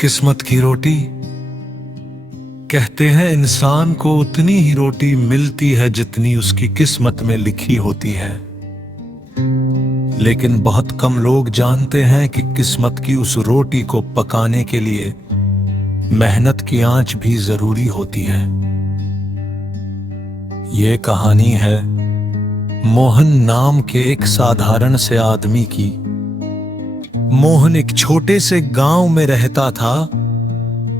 किस्मत की रोटी। कहते हैं इंसान को उतनी ही रोटी मिलती है जितनी उसकी किस्मत में लिखी होती है, लेकिन बहुत कम लोग जानते हैं कि किस्मत की उस रोटी को पकाने के लिए मेहनत की आंच भी जरूरी होती है। ये कहानी है मोहन नाम के एक साधारण से आदमी की। मोहन एक छोटे से गांव में रहता था।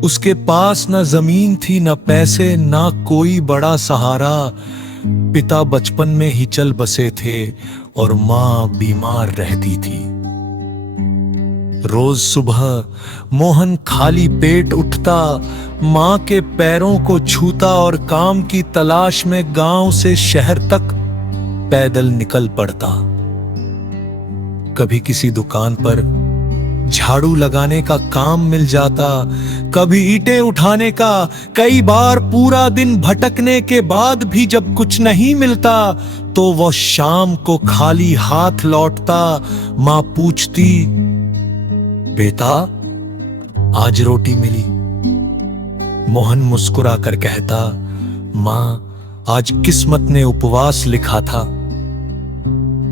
उसके पास न जमीन थी, न पैसे, न कोई बड़ा सहारा। पिता बचपन में ही चल बसे थे और मां बीमार रहती थी। रोज सुबह मोहन खाली पेट उठता, मां के पैरों को छूता और काम की तलाश में गांव से शहर तक पैदल निकल पड़ता। कभी किसी दुकान पर झाड़ू लगाने का काम मिल जाता, कभी ईंटें उठाने का। कई बार पूरा दिन भटकने के बाद भी जब कुछ नहीं मिलता तो वह शाम को खाली हाथ लौटता। मां पूछती, बेटा आज रोटी मिली? मोहन मुस्कुरा कर कहता, मां आज किस्मत ने उपवास लिखा था।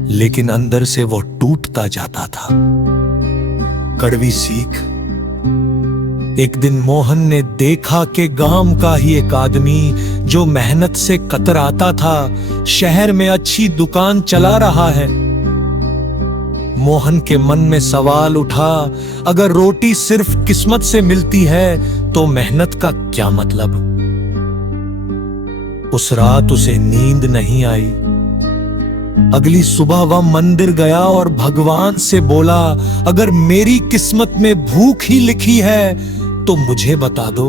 लेकिन अंदर से वो टूटता जाता था। कड़वी सीख। एक दिन मोहन ने देखा कि गांव का ही एक आदमी जो मेहनत से कतराता था, शहर में अच्छी दुकान चला रहा है। मोहन के मन में सवाल उठा, अगर रोटी सिर्फ किस्मत से मिलती है तो मेहनत का क्या मतलब? उस रात उसे नींद नहीं आई। अगली सुबह वह मंदिर गया और भगवान से बोला, अगर मेरी किस्मत में भूख ही लिखी है तो मुझे बता दो,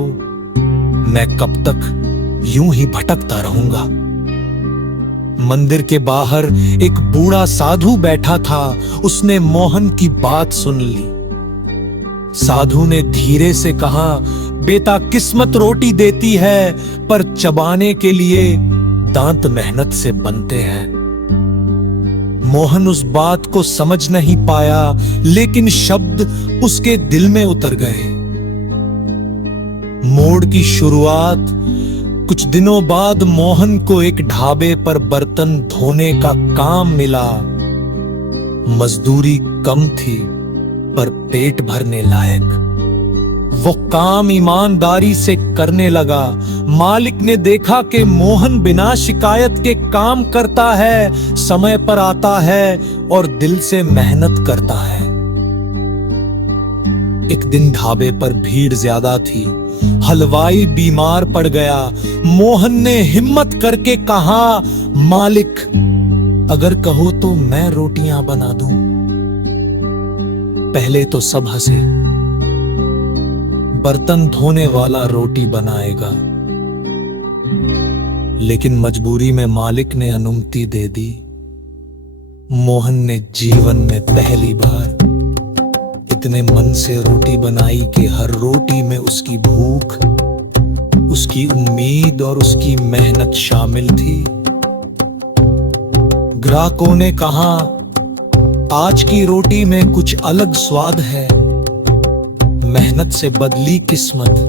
मैं कब तक यूं ही भटकता रहूंगा। मंदिर के बाहर एक बूढ़ा साधु बैठा था। उसने मोहन की बात सुन ली। साधु ने धीरे से कहा, बेटा किस्मत रोटी देती है पर चबाने के लिए दांत मेहनत से बनते हैं। मोहन उस बात को समझ नहीं पाया, लेकिन शब्द उसके दिल में उतर गए। मोड़ की शुरुआत। कुछ दिनों बाद मोहन को एक ढाबे पर बर्तन धोने का काम मिला। मजदूरी कम थी पर पेट भरने लायक। वो काम ईमानदारी से करने लगा। मालिक ने देखा कि मोहन बिना शिकायत के काम करता है, समय पर आता है और दिल से मेहनत करता है। एक दिन ढाबे पर भीड़ ज्यादा थी। हलवाई बीमार पड़ गया। मोहन ने हिम्मत करके कहा, मालिक अगर कहो तो मैं रोटियां बना दूं। पहले तो सब हंसे। बर्तन धोने वाला रोटी बनाएगा। लेकिन मजबूरी में मालिक ने अनुमति दे दी। मोहन ने जीवन में पहली बार इतने मन से रोटी बनाई कि हर रोटी में उसकी भूख, उसकी उम्मीद और उसकी मेहनत शामिल थी। ग्राहकों ने कहा, आज की रोटी में कुछ अलग स्वाद है। मेहनत से बदली किस्मत।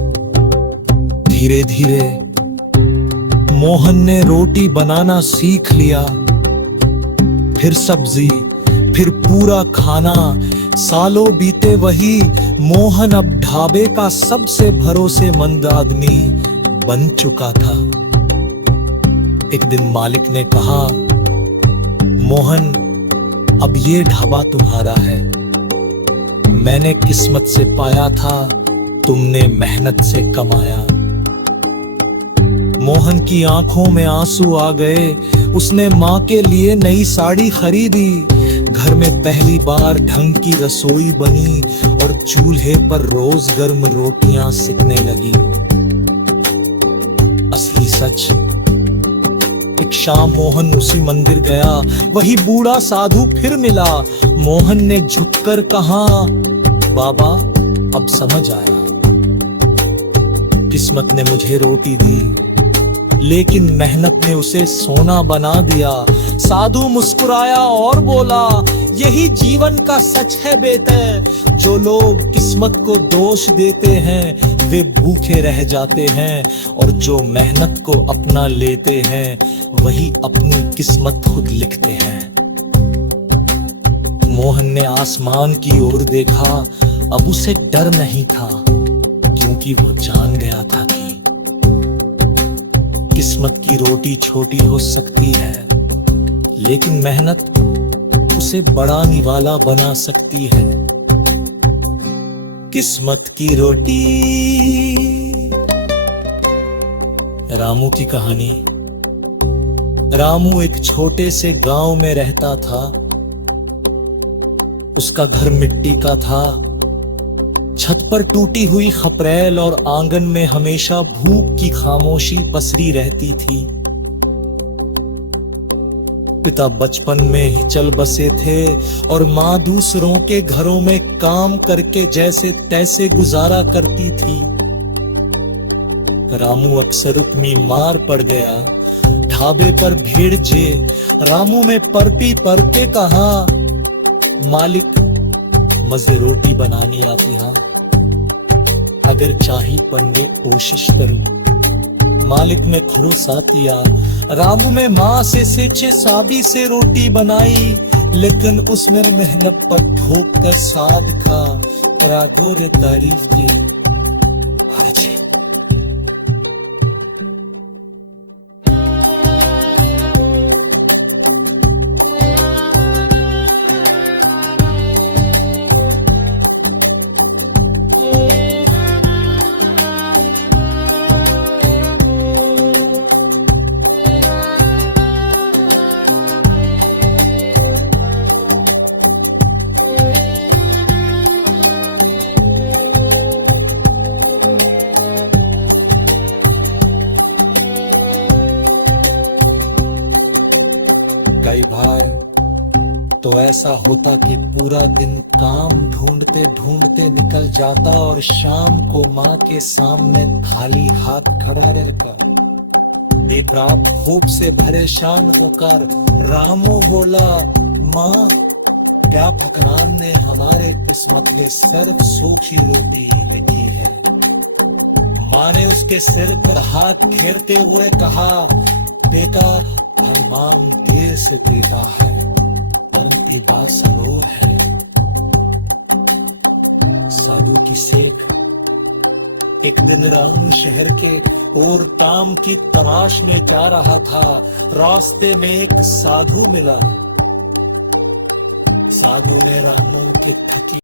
धीरे धीरे मोहन ने रोटी बनाना सीख लिया। फिर सब्जी, फिर पूरा खाना। सालों बीते वही मोहन अब ढाबे का सबसे भरोसेमंद आदमी बन चुका था। एक दिन मालिक ने कहा, मोहन अब ये ढाबा तुम्हारा है। मैंने किस्मत से पाया था, तुमने मेहनत से कमाया। मोहन की आंखों में आंसू आ गए। उसने मां के लिए नई साड़ी खरीदी। घर में पहली बार ढंग की रसोई बनी और चूल्हे पर रोज गर्म रोटियां सिकने लगी। असली सच। एक शाम मोहन उसी मंदिर गया। वही बूढ़ा साधु फिर मिला। मोहन ने झुककर कहा, बाबा अब समझ आया। किस्मत ने मुझे रोटी दी, लेकिन मेहनत ने उसे सोना बना दिया। साधु मुस्कुराया और बोला, यही जीवन का सच है बेटे। जो लोग किस्मत को दोष देते हैं वे भूखे रह जाते हैं, और जो मेहनत को अपना लेते हैं वही अपनी किस्मत खुद लिखते हैं। मोहन ने आसमान की ओर देखा, अब उसे डर नहीं था, क्योंकि वो जान गया था कि किस्मत की रोटी छोटी हो सकती है, लेकिन मेहनत उसे बड़ा निवाला बना सकती है। किस्मत की रोटी। रामू की कहानी। रामू एक छोटे से गांव में रहता था। उसका घर मिट्टी का था। छत पर टूटी हुई खपरेल और आंगन में हमेशा भूख की खामोशी पसरी रहती थी। पिता बचपन में ही चल बसे थे और मां दूसरों के घरों में काम करके जैसे तैसे गुजारा करती थी। रामू अक्सर उपमी मार पड़ गया। ढाबे पर भीड़ जे रामू में परपी पर के कहा, मालिक मजे रोटी बनानी आती हाँ, अगर चाही पंगे कोशिश करूं। मालिक ने भरोसा दिया। रामू में माँ से सेचे सादी से रोटी बनाई, लेकिन उसमें मेहनत पर ठोक कर साद खा रागोर तारीफ की। कई बार तो ऐसा होता कि पूरा दिन काम ढूंढते ढूंढते निकल जाता और शाम को माँ के सामने खाली हाथ खड़ा रहकर बेप्राप्त होप से परेशान होकर रामू बोला, माँ क्या भगवान ने हमारे किस्मत में सिर्फ सूखी रोटी लिखी है। माँ ने उसके सिर पर हाथ फेरते हुए कहा, बेटा भगवान देर से देता है, धर्म की बात सबूर है। साधु की सेठ। एक दिन रामू शहर के और काम की तलाश में जा रहा था। रास्ते में एक साधु मिला। साधु ने रामू की थकी